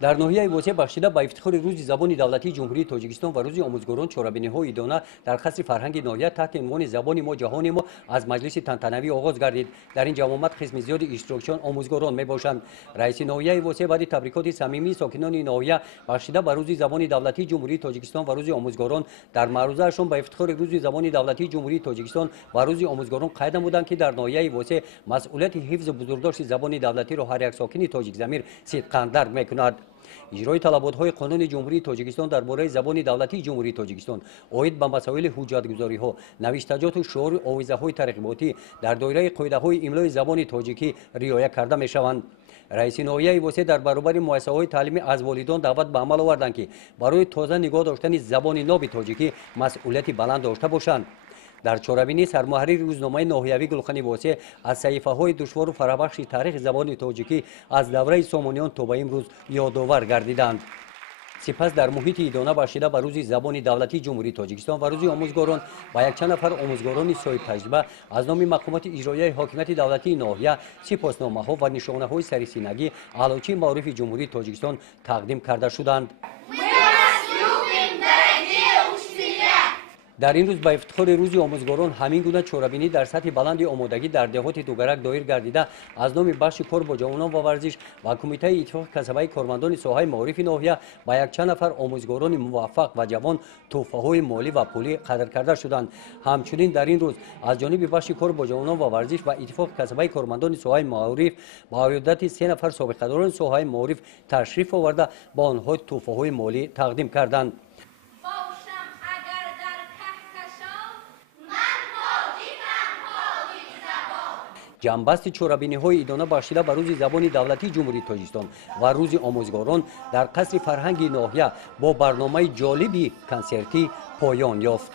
дар ноҳияи восеъ бахшида ба ифтихори рӯзи забони давлатии ҷумҳурии тоҷикистон ва рӯзи омӯзгорон чорабиниҳои дона дар қасри фарҳанги ноҳия таҳти унвони забони мо ҷаҳони мо аз маҷлиси тантанавӣ оғоз гардид. дар ин ҷамъомад қисми зиёди иштирокчиён омӯзгорон мебошанд. раиси ноҳияи восеъ баъди табрикоти самимии сокинони ноҳия бахшида ба рӯзи забони давлатии ҷумҳурии тоҷикистон ва рӯзи омӯзгорон дар маърузаашон ба ифтихори рӯзи забони давлатии ҷумҳурии тоҷикистон ва рӯзи омӯзгорон қайд намуданд ки дар ноҳияи восеъ масъулияти ҳифзу бузургдошти забони давлатиро ҳар як сокини тоҷикзамир сидқан дарк мекунад. иҷрои талаботҳои қонуни ҷумҳурии тоҷикистон дар бораи забони давлатии ҷумҳурии тоҷикистон оид ба масоили ҳуҷҷатгузориҳо, навиштаҷоту шуору овизаҳои тарғиботӣ дар доираи қоидаҳои имлои забони тоҷикӣ риоя карда мешаванд. раиси ноҳияи восеъ дар баробари муассисаҳои таълимӣ аз волидон даъват ба амал оварданд ки барои тоза нигоҳ доштани забониноби тоҷикӣ масъулияти баланд дошта бошанд. дар чорабинӣ сармуҳаррири рӯзномаи ноҳиявӣ Гулхани восеъ аз саҳифаҳои душвору фарабахши таърихи забони тоҷикӣ аз давраи сомониён то ба имрӯз ёдовар гардиданд. сипас дар муҳити идона бахшида ба рӯзи забони давлатии ҷумҳурии тоҷикистон ва рӯзи омӯзгорон ба якчанд нафар омӯзгорони соҳибтаҷриба аз номи маҳкумати иҷроияи ҳокимияти давлатии ноҳия сипосномаҳо ва нишонаҳои сарисинагӣ аълочии маъруфи ҷумҳурии тоҷикистон тақдим карда шуданд. дар ин рӯз ба ифтихори рӯзи омӯзгорон ҳамин гуна чорабинӣ дар сатҳи баланди омодагӣ дар деҳоти дугарак доир гардида аз номи бахши кор бо ҷавонон ва варзиш ва кумитаи иттифоқи касбаи кормандони соҳаи маорифи ноҳия ба якчанд нафар омӯзгорони муваффақ ва ҷавон тӯҳфаҳои молӣ ва пулӣ қадр карда шуданд. ҳамчунин дар ин рӯз аз ҷониби бахши кор бо ҷавонон ва варзиш ва иттифоқи касбаи кормандони соҳаи маориф ба оёдати 3 нафар собиқадорони соҳаи маориф ташриф оварда ба онҳо тӯҳфаҳои молӣ тақдим карданд. ҷамъбасти чорабиниҳои идона бахшида ба рӯзи забони давлатии ҷумҳурии тоҷикистон ва рӯзи омӯзгорон дар қасри фарҳанги ноҳия бо барномаи ҷолиби консертӣ поён ёфт.